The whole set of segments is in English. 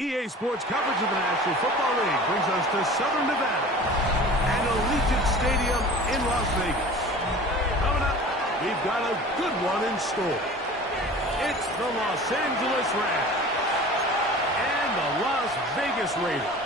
EA Sports coverage of the National Football League brings us to Southern Nevada and Allegiant Stadium in Las Vegas. Coming up, we've got a good one in store. It's the Los Angeles Rams and the Las Vegas Raiders.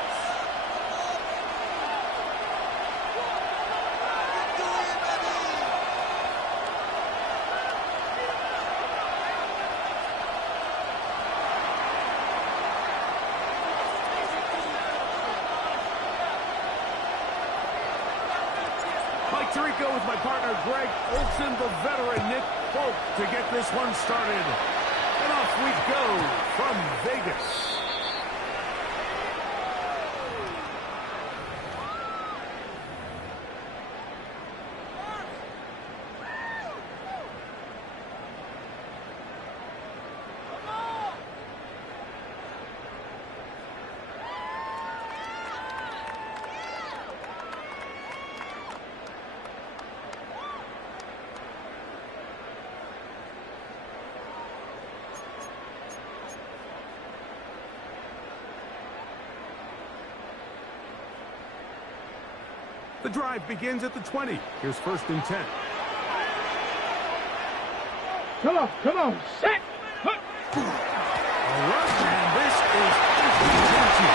Tirico with my partner Greg Olson, the veteran Nick Folk to get this one started. And off we go from Vegas. The drive begins at the 20. Here's 1st and 10. Come on, set! All right, and this is empty.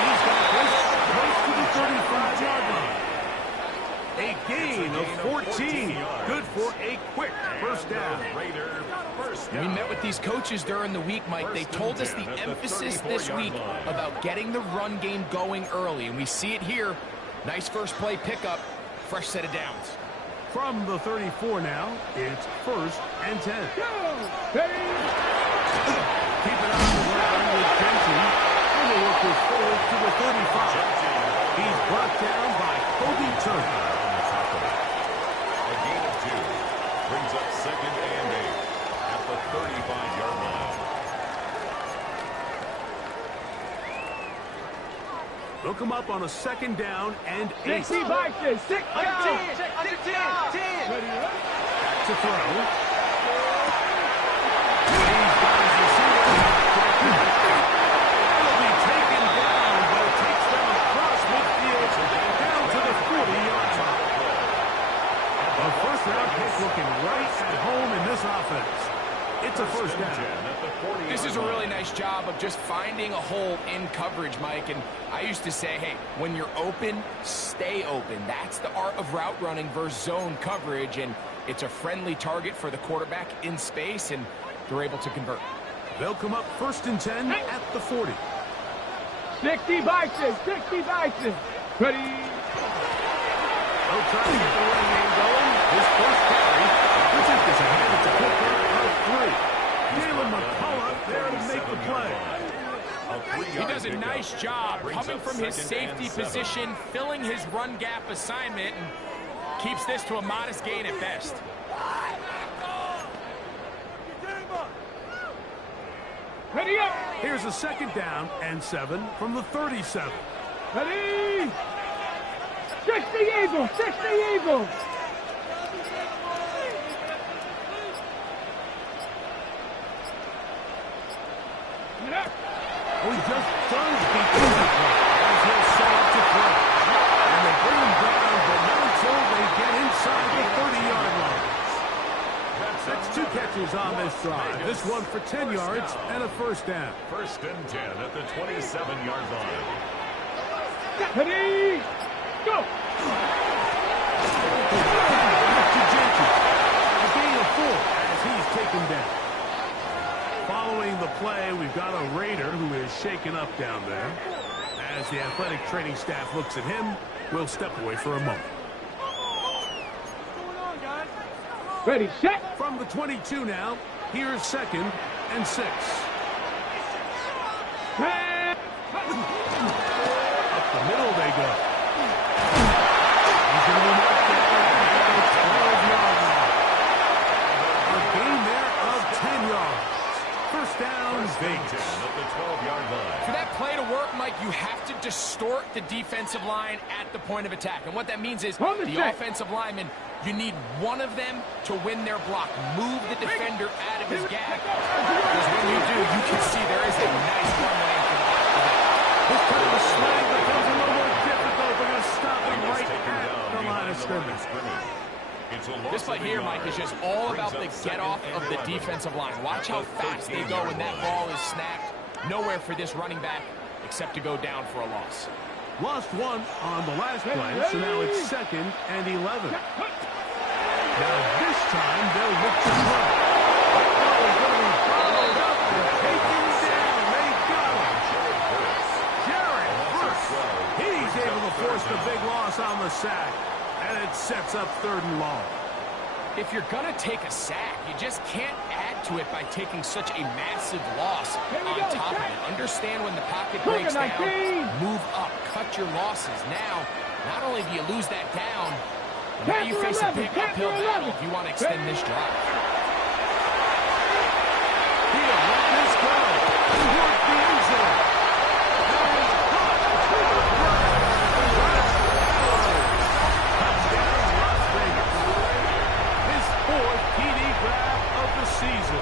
He's got this close to the 35-yard line. A gain of 14. Good for a quick first down. We met with these coaches during the week, Mike. They told us the emphasis this week about getting the run game going early, and we see it here. Nice first play pickup, fresh set of downs. From the 34 now, it's 1st and 10. Go! Ready? Keep it on the ground with Jensen. And the work is forward to the 35. He's brought down by Kobe Turner. A gain of 2 brings up 2nd and 8 at the 35-yard line. They'll come up on a 2nd down and 8. 60 boxes, 6 down. Back to throw. He's got his receiver. He'll be taken down, but it takes them across midfield down to the 40-yard line. A first-round pick looking right at home in this offense. It's a first down. This is a really nice job of just finding a hole in coverage, Mike. And I used to say, hey, when you're open, stay open. That's the art of route running versus zone coverage. And it's a friendly target for the quarterback in space, and they're able to convert. They'll come up 1st and 10 at the 40. 60 boxes, 60 boxes. Ready? They'll try to get the running game going. His first carry, which is ahead. It's a quick run of 3. Jalen McCullough there to make the play. He does a nice job coming from his safety position, filling his run gap assignment, and keeps this to a modest gain at best. Ready up. Here's a 2nd down and 7 from the 37. Ready? 60 Eagles, 60 Eagles. Oh, he just does beat the tackle as he'll set up to throw. And they bring him down, but not until they get inside the 30-yard line. That's 2 catches on this drive. This one for 10 yards and a first down. 1st and 10 at the 27-yard line. Ready? Go! Back to Jenkins. A gain of 4 as he's taken down. Following the play, we've got a Raider who is shaken up down there. As the athletic training staff looks at him, we'll step away for a moment. Ready, set. From the 22 now, here's 2nd and 6. Up the middle they go. He's going to be knocked down Vegas. At the 12-yard line. For that play to work, Mike, you have to distort the defensive line at the point of attack. And what that means is the offensive lineman, you need one of them to win their block. Move the defender out of his gap. Because when you do, you can see there is a nice runway for the back. This kind of a slang becomes a little more difficult. We're going to stop him right at the line of scrimmage. This play here, Mike, is just all about the get-off of the defensive line. Watch how fast they go when that ball is snapped. Nowhere for this running back except to go down for a loss. Lost one on the last play, so now it's 2nd and 11. Now this time they'll look to throw. Oh, he's going to be followed up and taken down. They got him. Jared Verse. He's able to force the big loss on the sack. And it sets up 3rd and long. If you're going to take a sack, you just can't add to it by taking such a massive loss on top of it. Understand when the pocket breaks down, move up, cut your losses. Now, not only do you lose that down, but now you face a big uphill battle if you want to extend this drive. He'll let this go. Work the end zone. Season.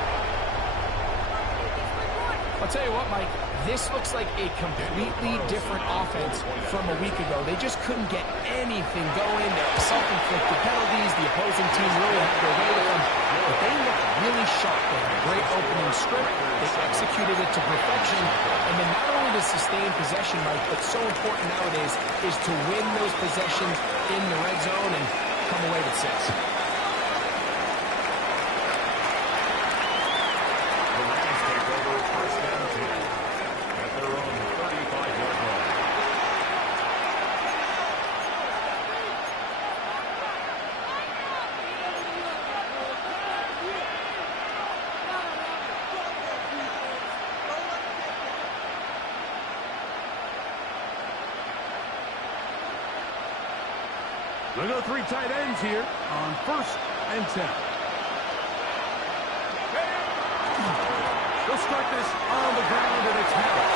I'll tell you what, Mike, this looks like a completely different offense from a week ago. They just couldn't get anything going. Their self-inflicted penalties, the opposing team really had their way with them. But they looked really sharp. They had a great opening script. They executed it to perfection. And then not only to sustain possession, Mike, but so important nowadays is to win those possessions in the red zone and come away with 6. We'll go 3 tight ends here on 1st and 10. They'll start this on the ground, and it's Harris.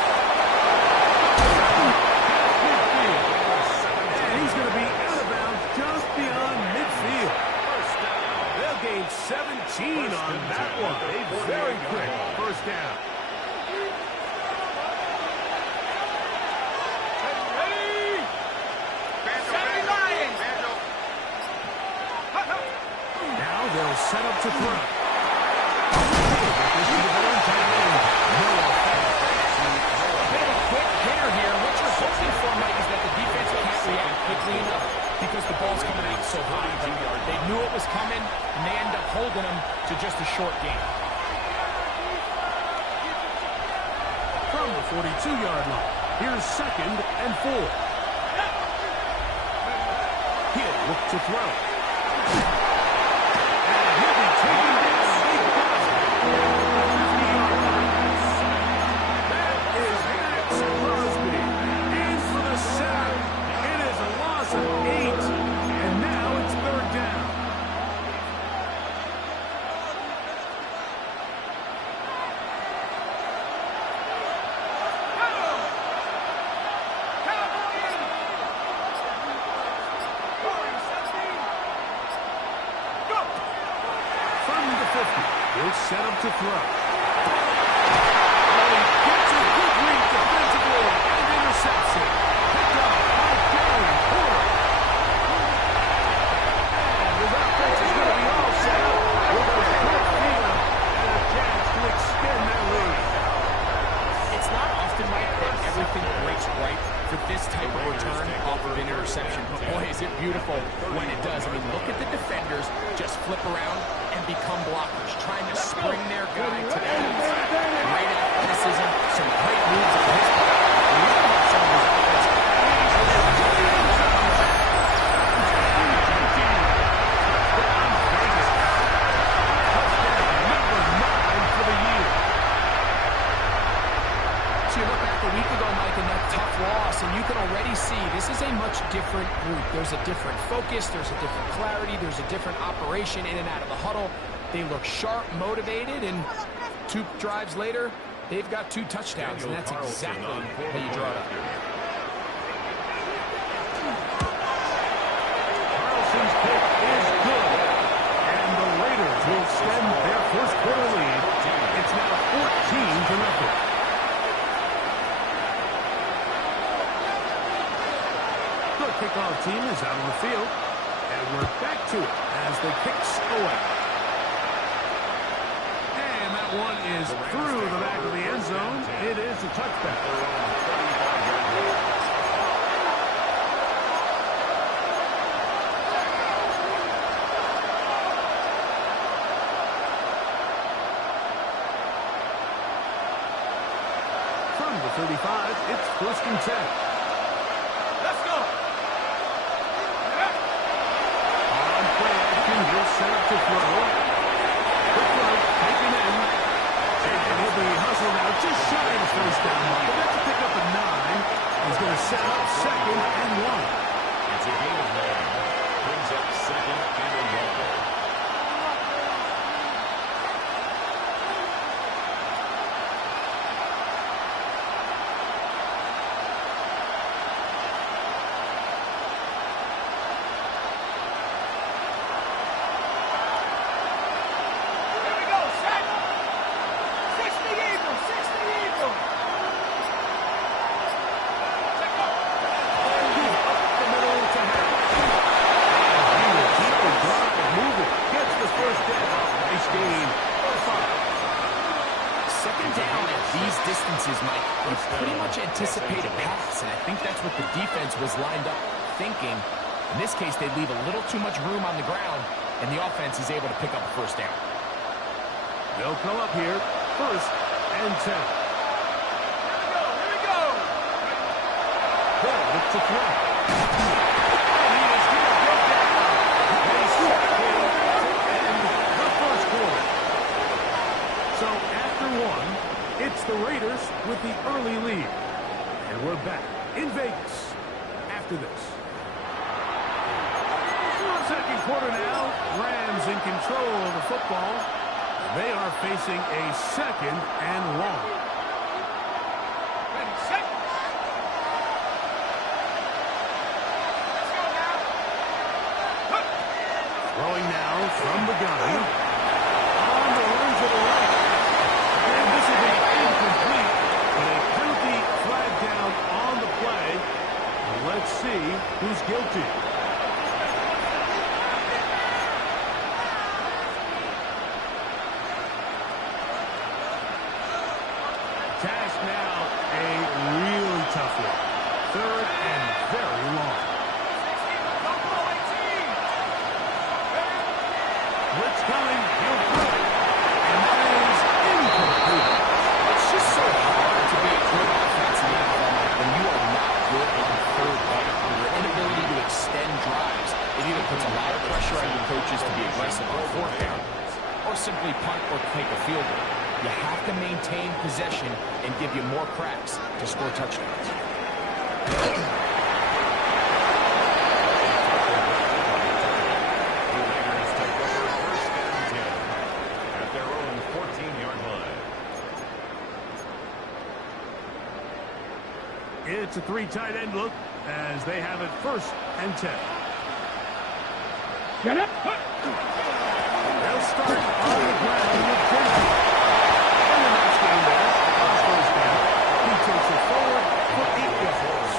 And he's going to be out of bounds just beyond midfield. They'll gain 17 on that one. A very quick 1st down. They'll set up to throw. This is the one tight end. Bit of a quick hitter here. What you're hoping for, Mike, is that the defense can't react quickly enough because the ball's coming out so high. They knew it was coming, and they end up holding them to just a short gain. From the 42-yard line, here's 2nd and 4. He'll look to throw. He'll set up to throw. Oh, he gets a good read defensively and intercepts it. Picked up by Darren Porter. And his offense is going to be all set up with a quick field and a chance to extend their lead. It's not often, Mike, that everything breaks right for this type of return off of an interception. But boy, is it beautiful when it does. I mean, look at the defenders just flip around and become blockers, trying to spring their guy to their knees. Great athleticism, some great moves on his part. Look at some of his offense. Number 9 for the year. So you look back a week ago, Mike, in that tough loss, and you can already see this is a much different group. There's a different focus, there's a different clarity, there's a different operation in and out of the huddle. They look sharp, motivated, and 2 drives later, They've got 2 touchdowns, and that's exactly how you draw it up. Carlson's kick is good. And the Raiders will extend their first quarter lead. It's now 14-0. The kickoff team is out on the field. And we're back to it as the kick's away. And that one is through the back of the end zone. It is a touchback. From the 35, it's 1st and 10. Let's go. Set up to throw. The throw taken in. And he'll be hustled out just shy of the first down mark. But that's a pick up at 9. He's going to set up 2nd and 1. It's a gain of 9. Brings up 2nd and 1. Anticipate a pass, and I think that's what the defense was lined up thinking. In this case, they leave a little too much room on the ground, and the offense is able to pick up a first down. They'll come up here, 1st and 10. Here we go. Ball with the throw. And he is going to go down. They sack him to end the first quarter. So after 1, it's the Raiders with the early lead. And we're back in Vegas after this. 2nd quarter now. Rams in control of the football. They are facing a 2nd and long. Ready, set. Let's go now. Throwing now from the gun. On the run to the right. And this will be incomplete. But a penalty flag down on the play. Let's see who's guilty. Task now a really tough one. 3rd and very long. Blitz coming. He'll throw it. And that is incomplete. It's just so hard to be a good offense in the NFL when you are not good on 3rd down. Your inability to extend drives, it either puts a lot of pressure on your coaches to be aggressive on 4th down, or simply punt or take a field goal. You have to maintain possession and give you more cracks to score touchdowns. It's a 3 tight end look as they have it 1st and 10. Get up. They'll start on the ground with Jenkins. And the next game there, on 1st down, he takes it forward for 8 yards.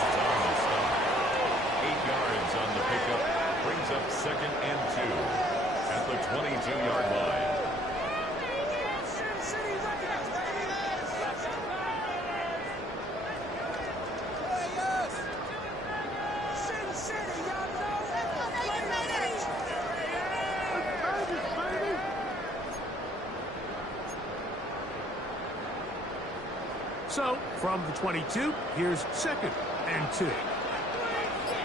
8 yards on the pickup. Brings up 2nd and 2 at the 22-yard line. So, from the 22, here's 2nd and 2.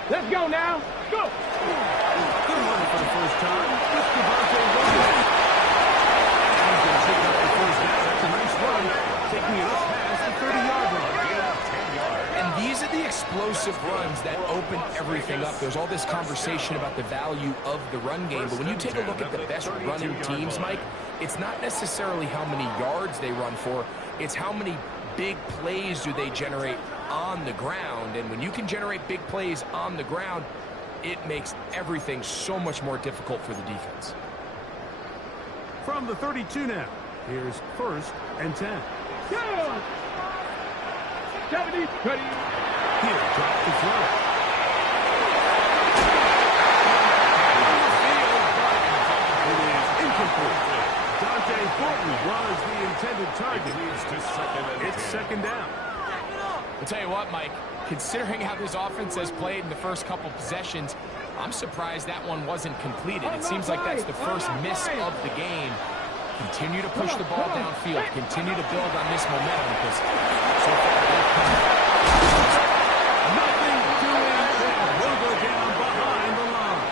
Let's go now. Go. Good run for the first time with Devontae Williams. He's going to pick up the first down. That's a nice run, taking it up past the 30-yard line. And these are the explosive runs that open everything up. There's all this conversation about the value of the run game, but when you take a look at the best running teams, Mike, it's not necessarily how many yards they run for, it's how many big plays do they generate on the ground. And when you can generate big plays on the ground, it makes everything so much more difficult for the defense. From the 32 now, here's 1st and 10. Go! 70, 30. Here, drop the throw. It is incomplete. Dante Thornton was the intended target. It's 2nd down. I'll tell you what, Mike, considering how this offense has played in the first couple possessions, I'm surprised that one wasn't completed. It seems like that's the first miss of the game. Continue to push the ball downfield. Continue to build on this momentum because so far they've come. Nothing doing there. Will go down behind the line.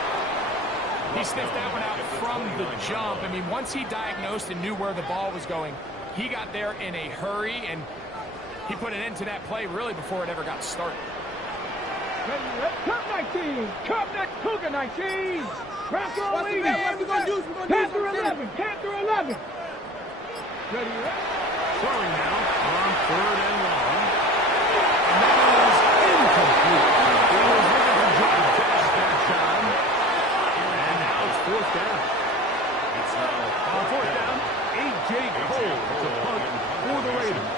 He sniffed that one out from the jump. I mean, once he diagnosed and knew where the ball was going, he got there in a hurry, and he put an end to that play really before it ever got started. Cup 19. Cup that Cougar 19. Panther 11. What we gonna do? Panther 11. Panther 11. Ready? Throwing now on 3rd and long. And that is incomplete. He was looking to drop dash that time. And now it's 4th down. It's now On 4th down, A.J. Cole to punt for the Raiders.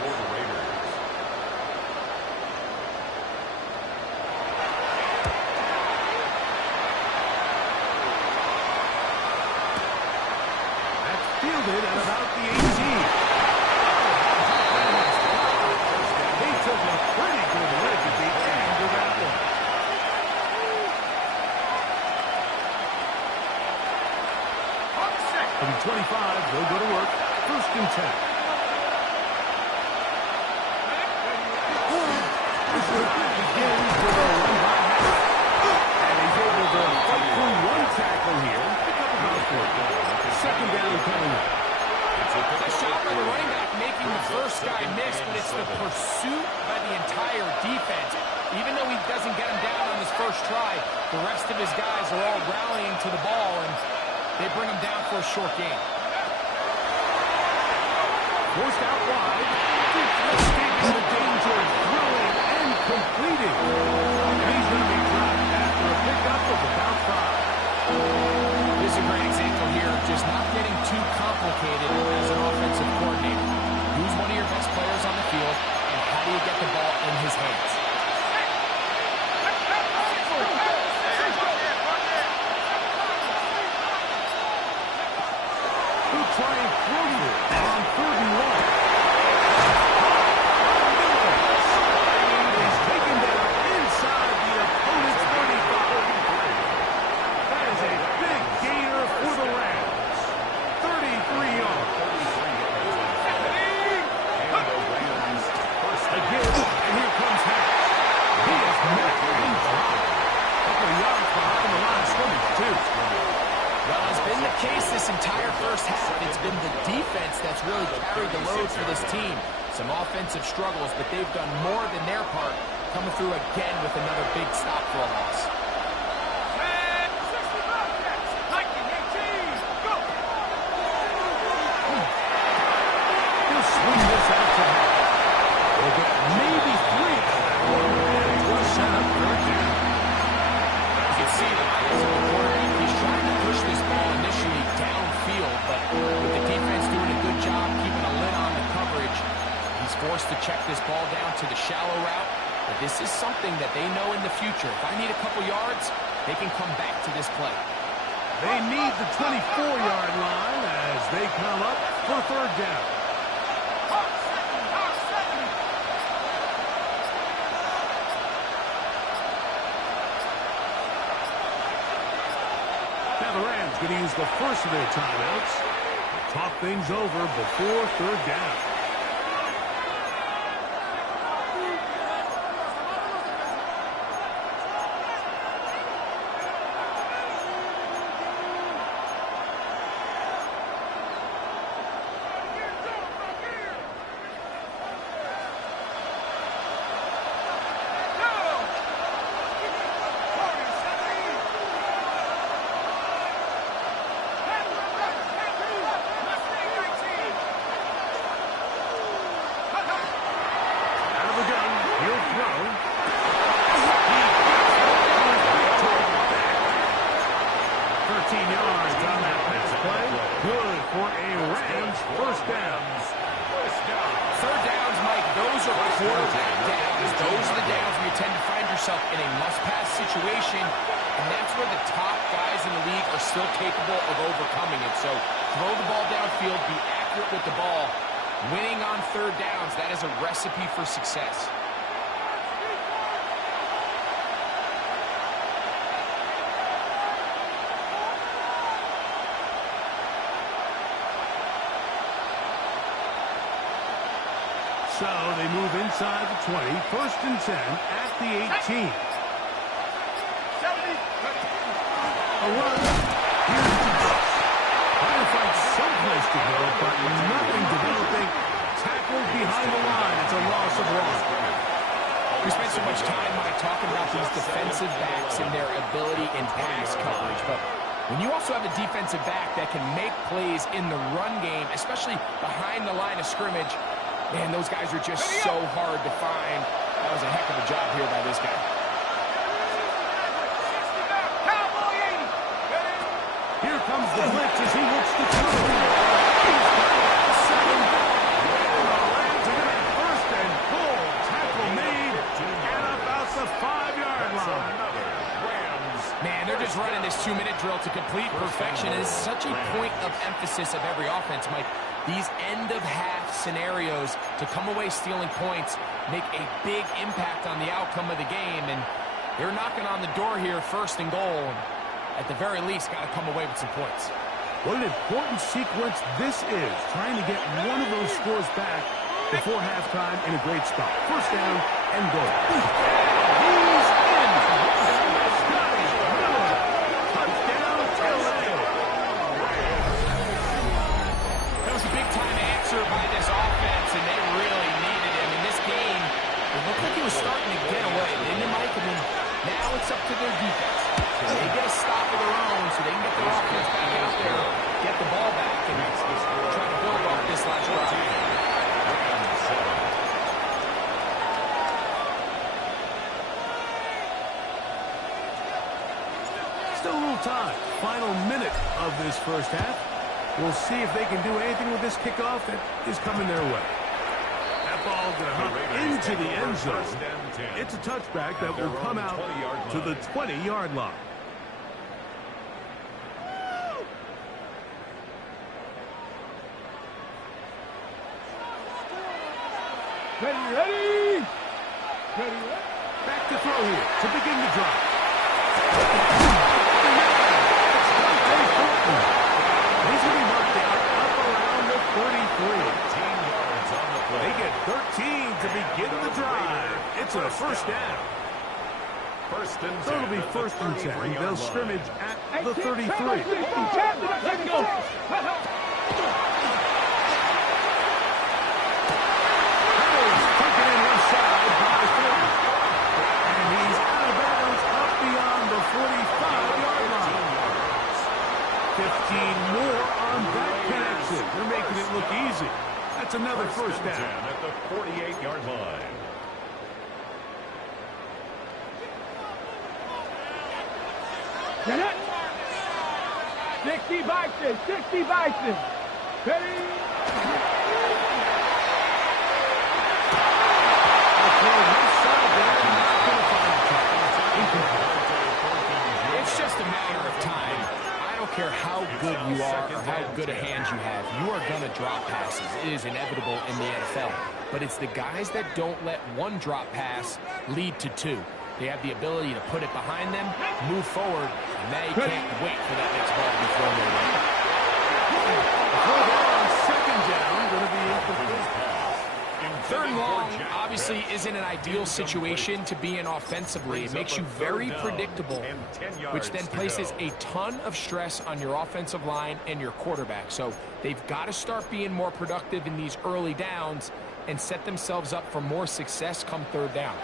Fielded at about the 18. He took a pretty good lick at the end of that one. From 25, they'll go to work. 1st and 10. This begins with a run-by half. And he's able to fight through one tackle here. Pick up about 4. 2nd down coming up. A shot by the running back making the first guy miss, but it's the pursuit by the entire defense. Even though he doesn't get him down on his first try, the rest of his guys are all rallying to the ball, and they bring him down for a short gain. Forced out wide. Escaping the danger of throwing and completing. And he's going to be dropped after a pickup of about 5. This is a great example here of just not getting too complicated as an offensive coordinator. Who's one of your best players on the field, and how do you get the ball in his hands? He'll try and throw it on 3rd and 1. He's taken down inside the opponent's 35. That is a big gainer for the Rams. 33 yards. Again, and here comes Hack. He is met and dropped. A couple of yards behind the line of scrimmage, too. Well, it's been the case this entire first half. It's been the defense that's really carried the load for this team. Some offensive struggles, but they've done more than their part, coming through again with another big stop for a loss. He'll swing this out to Hack. They'll get maybe 3 out of that one, and it's going to set up 3rd down. You can see the eyes of the quarterback. He's trying to push this ball initially downfield, but with the defense doing a good job keeping a lid on the coverage, he's forced to check this ball down to the shallow route. But this is something that they know in the future. If I need a couple yards, they can come back to this play. They need the 24-yard line as they come up for 3rd down. Now the Rams going to use the first of their timeouts to talk things over before 3rd down. those are quarterback downs. Those are the downs where you tend to find yourself in a must-pass situation, and that's where the top guys in the league are still capable of overcoming it. So throw the ball downfield, be accurate with the ball. Winning on third downs, that is a recipe for success. So they move inside the 20, 1st and 10 at the 18. A run. Here's the Bucs. Trying to find someplace to go, but nothing developing. Tackled behind the line. It's a loss of 1. We spent so much time, Mike, talking about these defensive backs and their ability in pass coverage, but when you also have a defensive back that can make plays in the run game, especially behind the line of scrimmage, man, those guys are just so hard to find. That was a heck of a job here by this guy. Here comes the blitz as he looks to throw. He's got 7. Rams are going to have 1st and goal. Tackle made and about the 5-yard line. Man, they're just running this 2-minute drill to complete perfection. It is such a point of emphasis of every offense, Mike. These end-of-half scenarios to come away stealing points make a big impact on the outcome of the game, and they're knocking on the door here, 1st and goal. At the very least, got to come away with some points. What an important sequence this is, trying to get one of those scores back before halftime in a great spot. 1st down and goal. He's in. Scotty Miller. Touchdown, LA. That was a big-time answer by this offense, and they really needed him. In this game, it looked like he was starting to get away, didn't it, Mike? I mean, now it's up to their defense. They get a stop of their own so they can get their offense back out there, get the ball back, and try to build off this last drive. Still a little time. Final minute of this 1st half. We'll see if they can do anything with this kickoff that is coming their way. That ball going to hop into the end zone. It's a touchback that will come out to the 20-yard line. Ready. Back to throw here to begin the drive. He's going to be marked out up around the 33. 18 yards on the play. They get 13 to begin the drive. It's a 1st down. 1st and 10. So it'll be 1st and 10. They'll scrimmage at the 33. Let's go. They're making it look easy. That's another 1st down. At the 48-yard line. Get it. 60 Bison. 60 Bison. Ready. It's just a matter of time. I don't care how good you are or how good a hand you have, you are going to drop passes. It is inevitable in the NFL. But it's the guys that don't let one drop pass lead to 2. They have the ability to put it behind them, move forward, and they can't wait for that next ball to be thrown their way. On 2nd down, going to be incomplete. 3rd and long obviously isn't an ideal situation to be in offensively. It makes you very predictable, which then places a ton of stress on your offensive line and your quarterback. So they've got to start being more productive in these early downs and set themselves up for more success come 3rd down.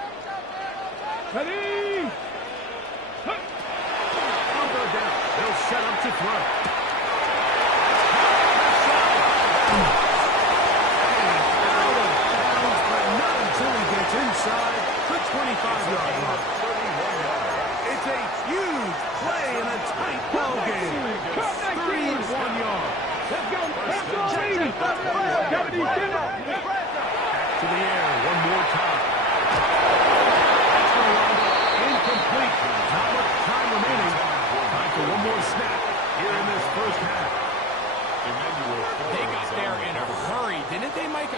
Ready. On 3rd down, they'll set up to throw. Inside the 25-yard line. It's a huge play in a tight ball game. 31 yards. Let's go. To the air. One more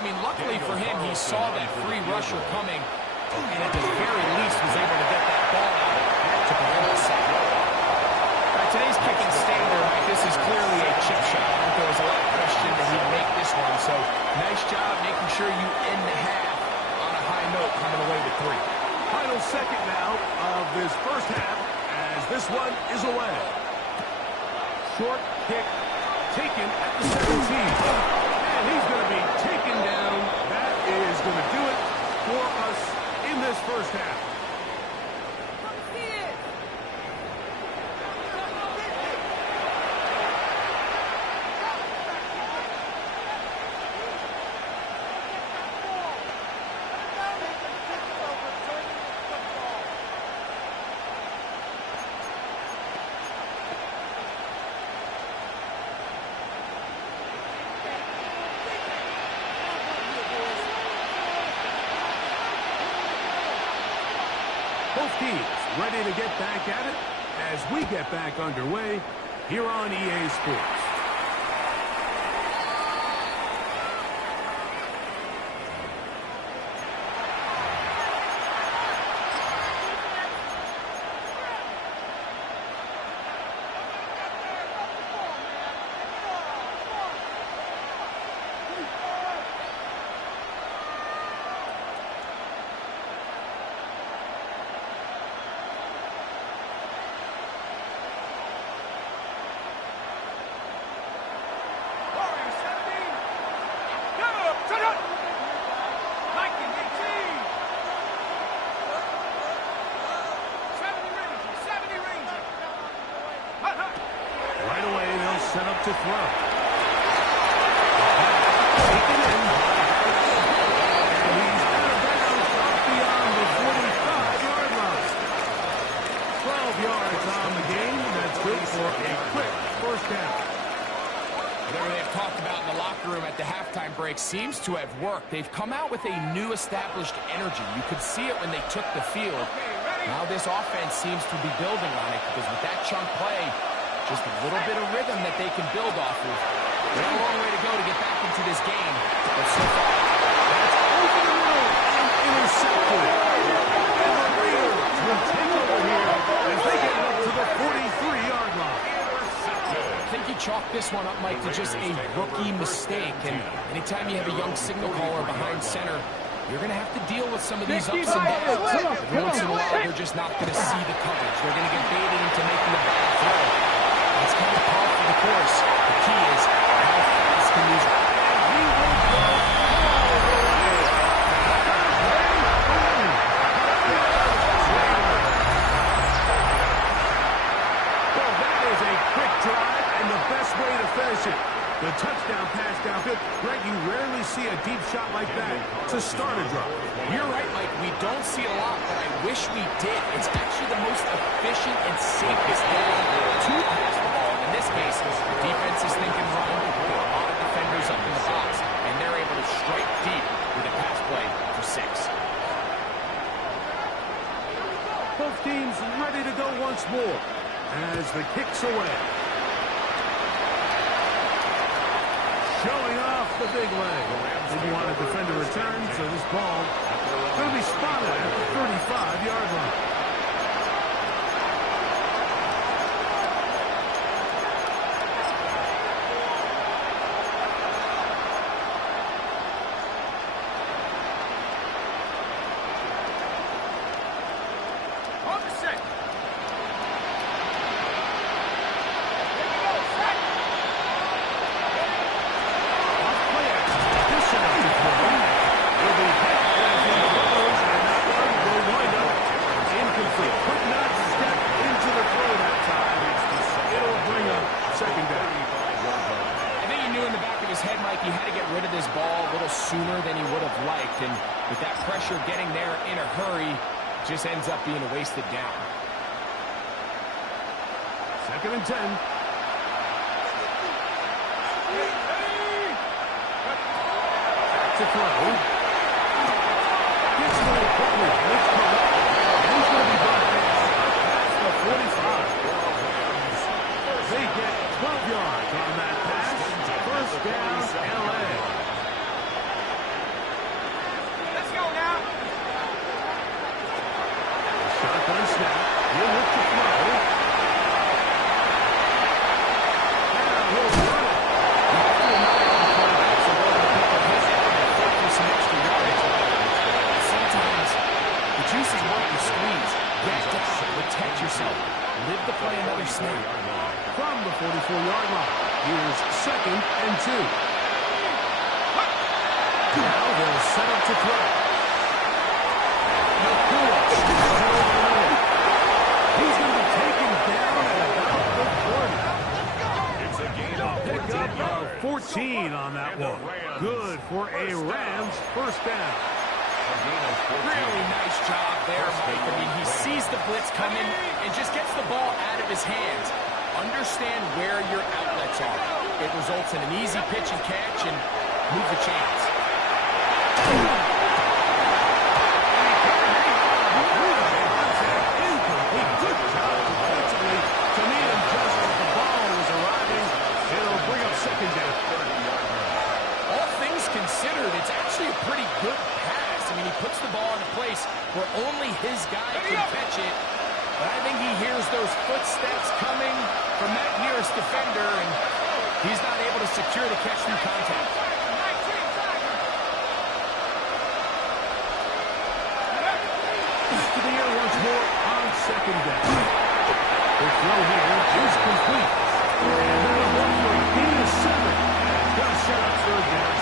I mean, luckily for him, he saw that free rusher coming, and at the very least was able to get that ball out to prevent the sack. Today's kicking standard, Mike, this is clearly a chip shot. I think there was a lot of question that he'd make this one, so nice job making sure you end the half on a high note coming away with 3. Final second now of this first half as this one is away. Short kick taken at the 17. And he's going to be taken down. That is going to do it for us in this first half. Both teams ready to get back at it as we get back underway here on EA Sports. Right away, they'll set up to throw. Taken in. And he's out of bounds off beyond the 45-yard line. 12 yards on the game. That's good for a quick first down. Whatever they've talked about in the locker room at the halftime break seems to have worked. They've come out with a new established energy. You could see it when they took the field. Now this offense seems to be building on it because with that chunk play, just a little bit of rhythm that they can build off of. They have a long way to go to get back into this game, but so far, that's over the middle and intercepted. And the Raiders will take over here as they get up to the 43-yard line. I think you chalk this one up, Mike, to just a rookie mistake. And anytime you have a young signal caller behind center, you're going to have to deal with some of these ups and downs. Every once in a while, they're just not going to see the coverage. They're going to get baited into making a bad throw. It's kind of par for the course. The key is how fast can these... He will go all the way. Well, that is a quick drive and the best way to finish it. The touchdown pass downfield. Greg, you rarely see a deep shot like that to start a drive. You're right, Mike. We don't see a lot, but I wish we did. It's actually the most efficient and safest way to pass the ball. In this case, the defense is thinking run. There are a lot of defenders up in the box, and they're able to strike deep with a pass play for 6. Both teams ready to go once more as the kick's away. Showing off the big leg. Didn't want a defender return, so this ball going to be spotted at the 35-yard line. On the set. He had to get rid of this ball a little sooner than he would have liked, and with that pressure getting there in a hurry, it just ends up being a wasted down. 2nd and 10. Back to throw. Gets a little quickly. It's caught. And he's going to be brought down past the 45. They get 12 yards on that pass. First down, LA. 34-yard line. Here's 2nd and 2. Now they'll set up to throw. Nakua snaps it over the middle. He's going to be taken down at about the 40. It's a gain of Pick 14 up yards. 14 on that one. Good for a Rams first down. A gain of 14. Really nice job there, Mike. I mean, he sees the blitz coming and just gets the ball out of his hands. Understand where your outlets are. It results in an easy pitch and catch and move the chains. Good job defensively to meet him just as the ball was arriving. It'll bring up 2nd down. All things considered, it's actually a pretty good pass. I mean, he puts the ball in a place where only his guy can catch it. But I think he hears those footsteps coming from that nearest defender, and he's not able to secure the catch through contact. To the air once more on 2nd down. The throw here is complete. And that'll work for a gain of 7. They'll set up 3rd down.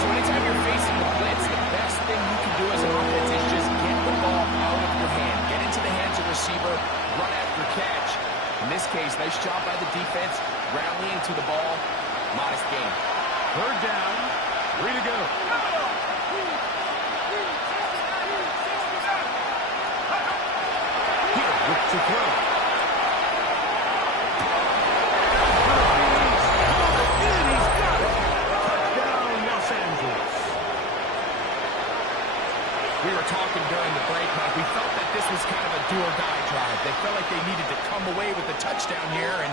So anytime you're facing the blitz, the best thing you can do as an offense is just get the ball out of your hand. Get into the hands of the receiver, run after catch. In this case, nice job by the defense, rallying to the ball. Modest gain. 3rd down. 3 to go. Here, look to throw. And he's got it. Touchdown, Los Angeles. We were talking during the break, Mike. We felt that this was kind of a do-or-die drive. They felt like they needed to come away with the touchdown here, and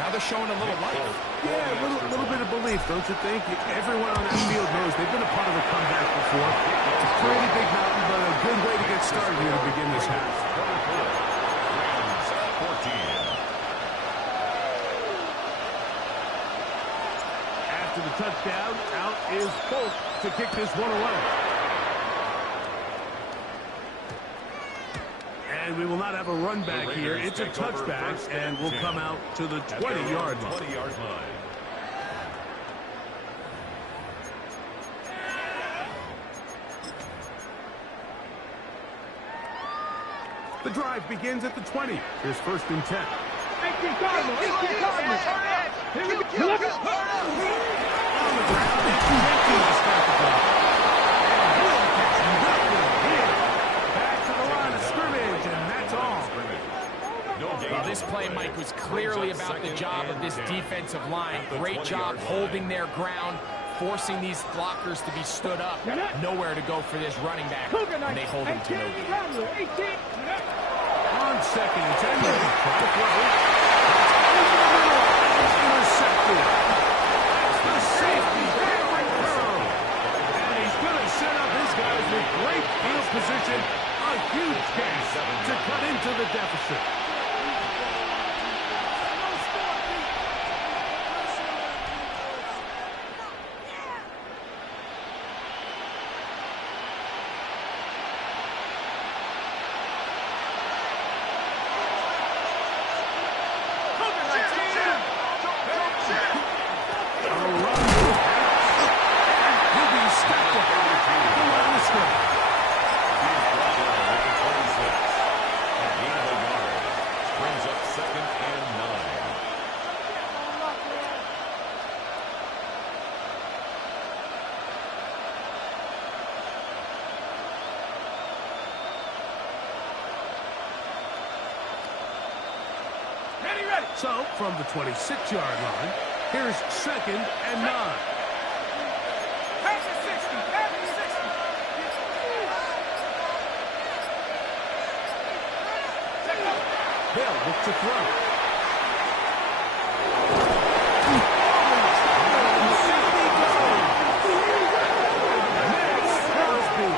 now they're showing a little life. Yeah, a little bit of belief, don't you think? Everyone on that field knows they've been a part of the comeback before. It's a pretty big mountain, but a good way to get started here to begin this half. Rams 14. After the touchdown, out is Folk to kick this one away. And we will not have a run back here. It's a touchback, and we'll come out to the 20-yard line. 20-yard line. The drive begins at the 20. Here's 1st and 10. 18 Cardinals. 18 Cardinals. Here we go. Look. On the ground, it's empty to start the drive. And he'll catch nothing here. Back to the line of scrimmage, and that's all. Well, this play, Mike, was clearly about the job of this defensive line. Great job holding their ground, forcing these blockers to be stood up. Nowhere to go for this running back, and they hold him to no gain. On 2nd and 10, try to throw. It's intercepted. The safety, Barry Curl. And he's going to set up his guys with great field position. A huge gain to cut into the deficit. So, from the 26-yard line, here's 2nd and 9. Pass the 60. Pass the 60. They'll look to throw. Max Crosby.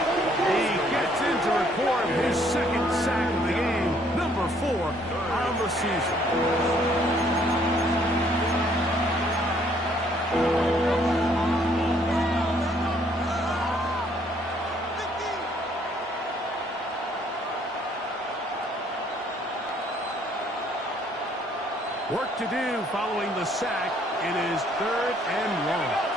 He gets in to record his 2nd sack of the game, number 4 on the season. Work to do following the sack. It is 3rd and long.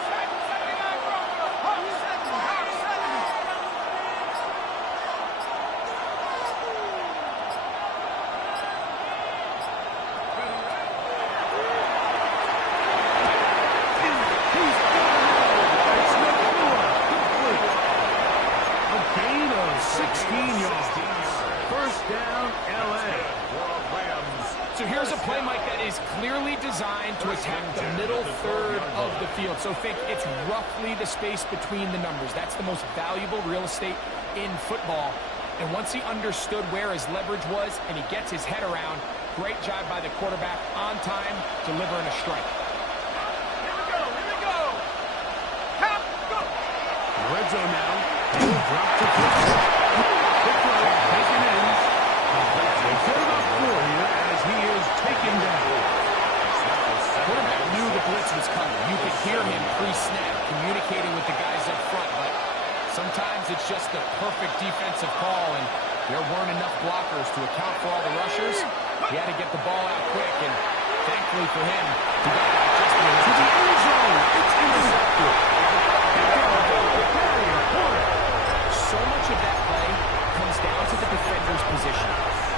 To attack the middle third of the field. So think it's roughly the space between the numbers. That's the most valuable real estate in football. And once he understood where his leverage was and he gets his head around, great job by the quarterback on time, delivering a strike. Here we go. Count, go. Red zone now. He'll drop to Pittsburgh. Pittsburgh taken in. They set him up for here as he is taken down. Quarterback knew the blitz was coming. You could hear him pre-snap communicating with the guys up front, but sometimes it's just the perfect defensive call, and there weren't enough blockers to account for all the rushers. He had to get the ball out quick, and thankfully for him, he got out just in to the end zone. It's intercepted. So much of that play comes down to the defender's position.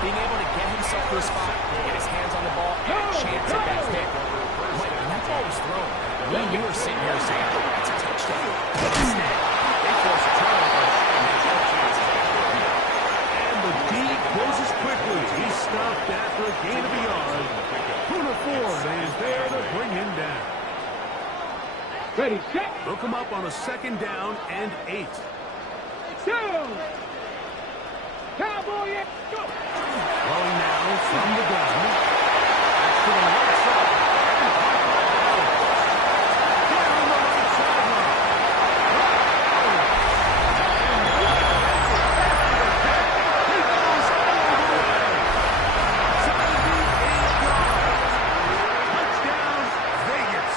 Being able to get himself to a spot, get his hands on the ball, and a chance at that hit. When that ball was thrown, you were sitting here saying, that's a touchdown. But instead, they force a turnover, and there's no chance of that. And the D closes quickly. He's stopped after a gain of a yard. Poona Ford is there to bring him down. Ready, set. Look him up on a 2nd down and 8. Down. Cowboy, go. Rolling now from the gun. Back to the right side. Down the right sideline. He goes all the way. 78 yards. Touchdown, Vegas.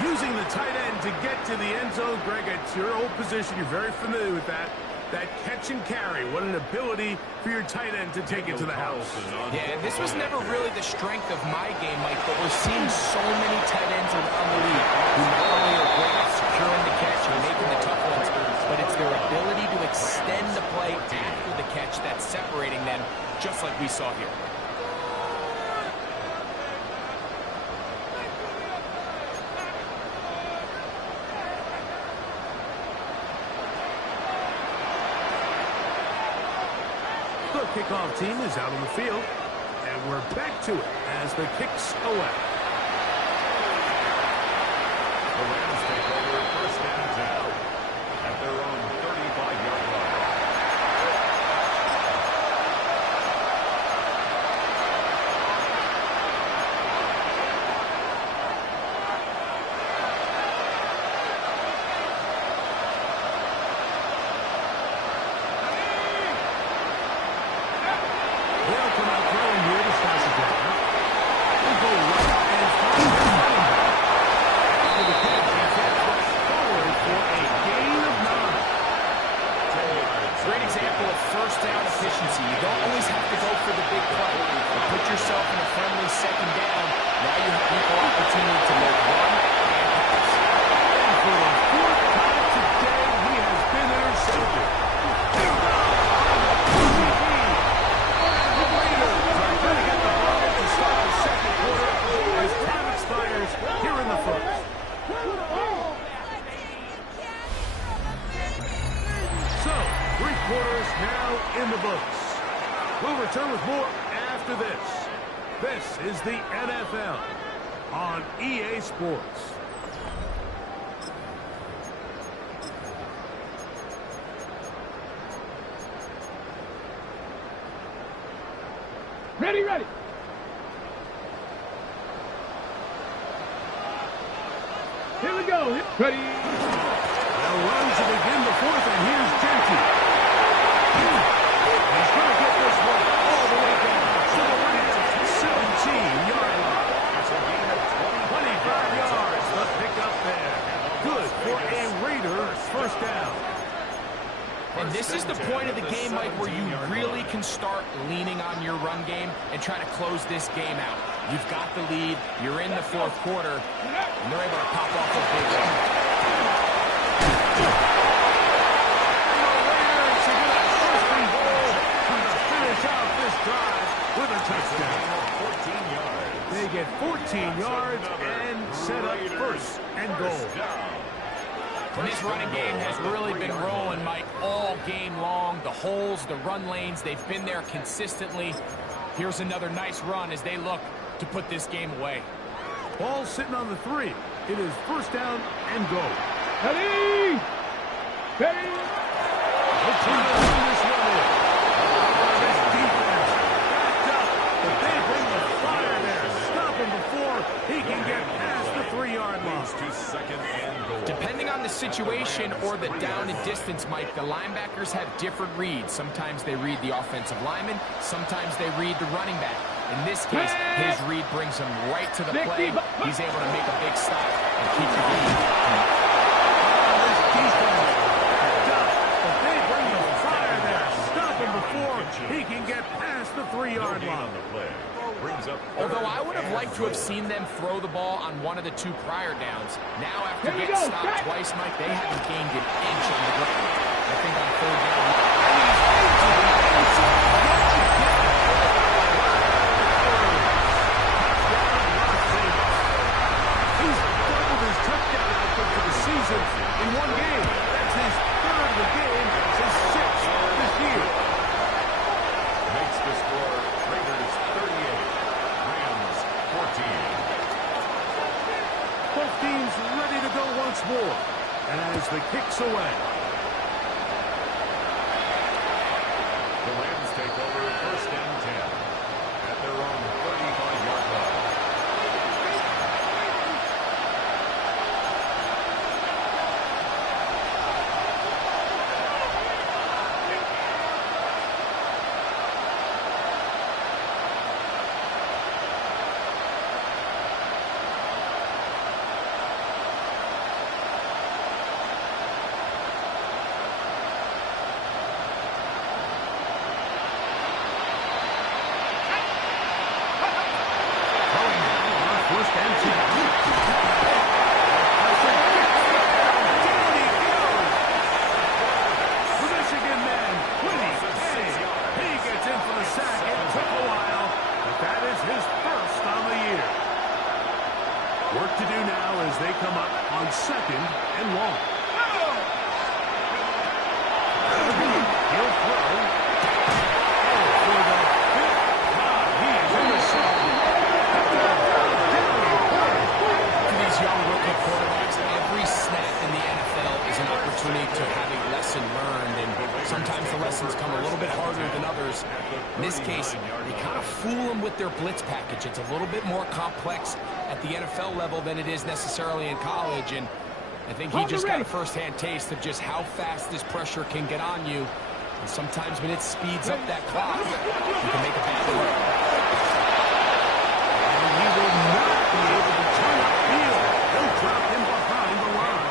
Using the tight end to get to the end zone, Greg, it's your old position. You're very familiar with that. That catch and carry. What an ability for your tight end to take it to the house. Yeah, this was never really the strength of my game, Mike, but we're seeing so many tight ends around the league who not only are great at securing the catch and making the tough ones, but it's their ability to extend the play after the catch that's separating them, just like we saw here. The kickoff team is out on the field, and we're back to it as the kicks away. The Rams take over 1st and 10 at their own 35-yard line. They'll come out throwing here to start the drive. They'll go right and find the running back. After the catch, he gets rushed forward for a gain of 9. Great example of 1st down efficiency. You don't always have to go for the big play. You put yourself in a friendly 2nd down. Now you have equal opportunity to both run and pass. And for the 4th time today, he has been intercepted. Here in the 1st. So, 3 quarters now in the books. We'll return with more after this. This is the NFL on EA Sports. Ready. Here we go. Ready. They'll run to begin the 4th, and here's Jenkins. He's going to get this one all the way down to the Rams' 17-yard line. It's a gain of 25 yards. The pick up there. Good for a Raiders 1st down. And this is the point of the game, Mike, where you really can start leaning on your run game and try to close this game out. You've got the lead, you're in the fourth quarter, and they're able to pop off a big one. With a touchdown. 14 yards. They get 14 yards and set up first and goal. This running game has really been rolling, Mike, all game long. The holes, the run lanes, they've been there consistently. Here's another nice run as they look to put this game away. Ball sitting on the 3. It is first down and goal. Ready! Ready! Let's try to run this one in. This defense backed up, but they bring the fire there. Stop him before he can get past the 3-yard line. To second and goal. Depending on the situation or the down and distance, Mike, the linebackers have different reads. Sometimes they read the offensive lineman. Sometimes they read the running back. In this case, his read brings him right to the play. He's able to make a big stop and keep the lead. This defense backed up, but they bring the fire there. Stop him before he can get past the 3-yard line. Although I would have liked to have seen them throw the ball on one of the 2 prior downs. Now, after getting stopped twice, Mike, they haven't gained an inch on the ground. I think on 3rd down. He's doubled his touchdown output for the season in one game. That's his 3rd of the game, his 6th this year. Makes the score Raiders 38, Rams 14. Both teams ready to go once more as the kick's away. The Rams take over first and 10 at their own 35-yard line. Work to do now as they come up on 2nd and long. He'll throw. For the 5th time. He is intercepted. To these young rookie quarterbacks, every snap in the NFL is an opportunity to have a lesson learned, and sometimes the lessons come a little bit harder than others. In this case, they kind of fool them with their blitz package. It's a little bit more complex at the NFL level than it is necessarily in college, and I think he just got a first-hand taste of just how fast this pressure can get on you. And sometimes when it speeds up that clock, you can make a bad throw. And he will not be able to turn upfield. They'll drop him behind the line.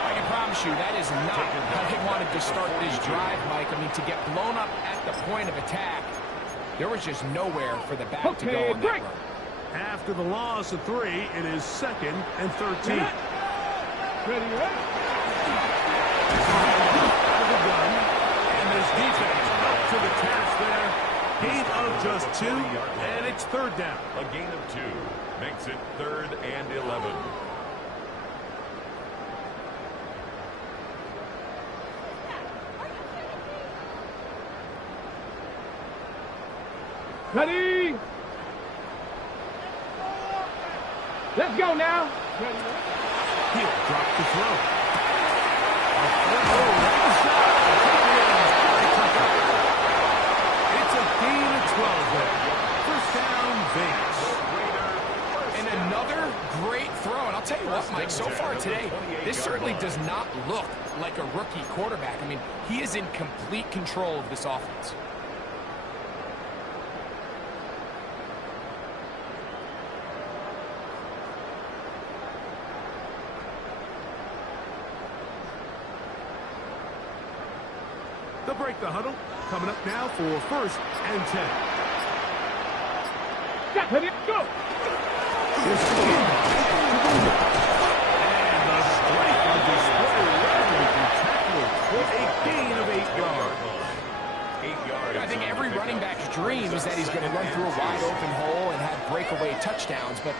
I can promise you that is not how they wanted to start this drive, Mike. I mean, to get blown up at the point of attack, there was just nowhere for the back to go on that run. After the loss of 3, it is 2nd and 13. Ready, And this defense up to the task there. Gain of just 2, and it's 3rd down. A gain of 2 makes it 3rd and 11. Ready? Let's go now. He'll drop the throw. It's a gain of 12 there. First down, Vegas. And another great throw. And I'll tell you what, Mike, so far today, this certainly does not look like a rookie quarterback. I mean, he is in complete control of this offense. They'll break the huddle. Coming up now for 1st and 10. Get ready, go! And the strength on display rather than tackle for a gain of 8 yards. 8 yards. I think every running back's dream is that he's going to run through a wide open hole and have breakaway touchdowns, but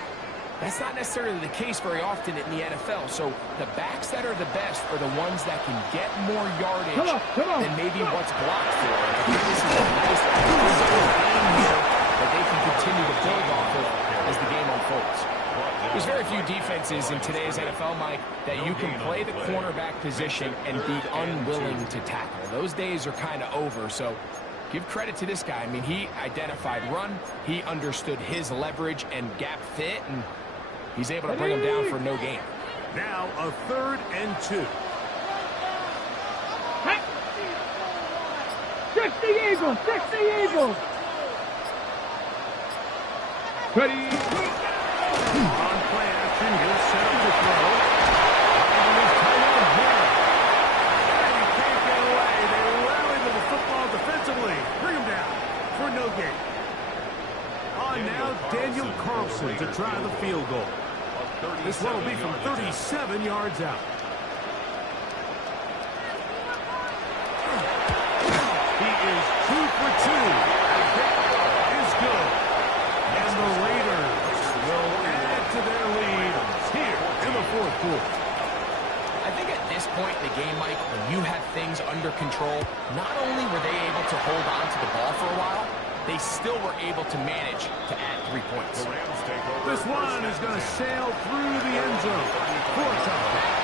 that's not necessarily the case very often in the NFL. So the backs that are the best are the ones that can get more yardage than maybe what's blocked for. I think this is a nice game here that they can continue to build off of as the game unfolds. There's very few defenses in today's NFL, Mike, that you can play the cornerback position and be unwilling to tackle. Those days are kind of over, so give credit to this guy. I mean, he identified run, he understood his leverage and gap fit, and he's able to bring him down for no gain. Now a 3rd and 2. Fix the Eagles! Fix the Eagles! Ready? On play action, he'll set up the throw. And his tight end here. And he can't get away. They rally to the football defensively. Bring him down for no gain. On now, Daniel Carlson to try the field goal. This one will be from 37 yards out. He is 2 for 2. And that is good. And the Raiders will add to their lead here in the 4th quarter. I think at this point in the game, Mike, when you have things under control, not only were they able to hold on to the ball for a while, they still were able to manage to add 3 points. This one is going to sail through the end zone for a touchdown.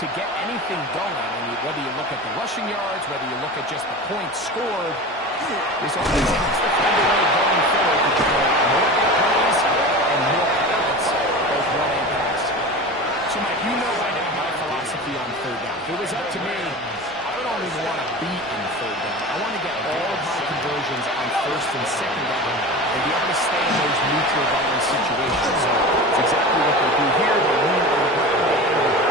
To get anything going, whether you look at the rushing yards, whether you look at just the points scored, this offense has to find a way going forward to generate more big plays and more habits, both run and pass. So, Mike, you know by now my philosophy on 3rd down. If it was up to me, I don't even want to be in 3rd down. I want to get all of my conversions on 1st and 2nd down and be able to stay in those neutral zone situations. So it's exactly what they do here. They lean on the ground game and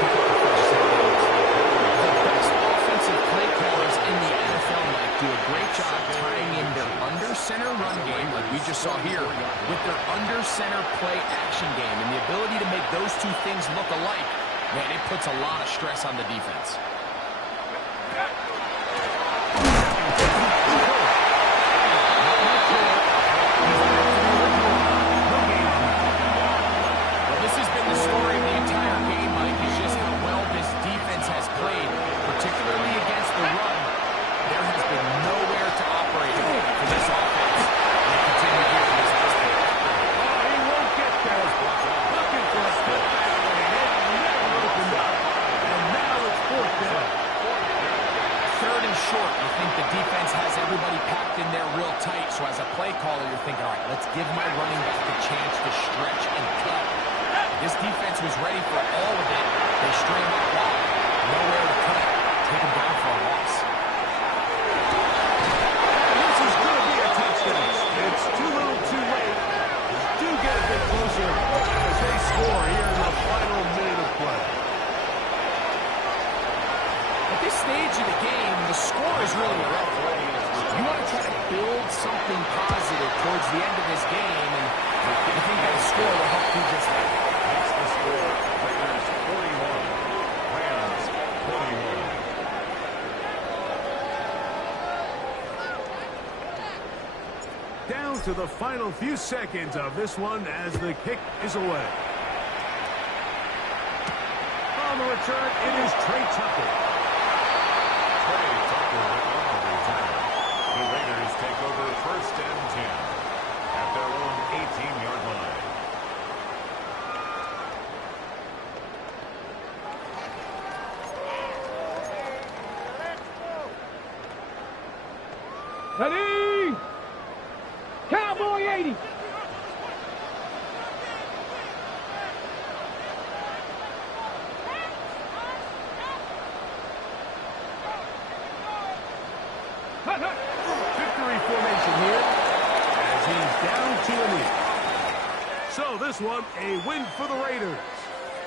pick up the first set of downs. The best offensive play callers in the NFL, Mike, do a great job tying in their under-center run game, like we just saw here, with their under-center play action game. And the ability to make those two things look alike, man, it puts a lot of stress on the defense. Give my running back a chance to stretch and cut. This defense was ready for all of it. They string him out wide. Nowhere to cut. Take him down for a loss. This is going to be a touchdown. It's too little too late. Do get a bit closer as they score here in the final minute of play. At this stage of the game, the score is really irrelevant. You want to try to build something positive towards the end of this game, and I think that score will help do just that. That's the score. Raiders 41, Rams 21. Down to the final few seconds of this one as the kick is away. On the return, it is Trey Tucker. Trey Tucker take over 1st and 10 at their own 18-yard line. Ready? Cowboy 80. Victory formation here as he's down to a knee. So this one, a win for the Raiders.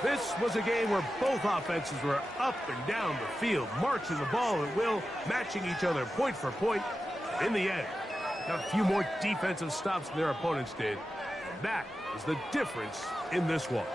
This was a game where both offenses were up and down the field, marching the ball at will, matching each other point for point. In the end, got a few more defensive stops than their opponents did. And that is the difference in this one.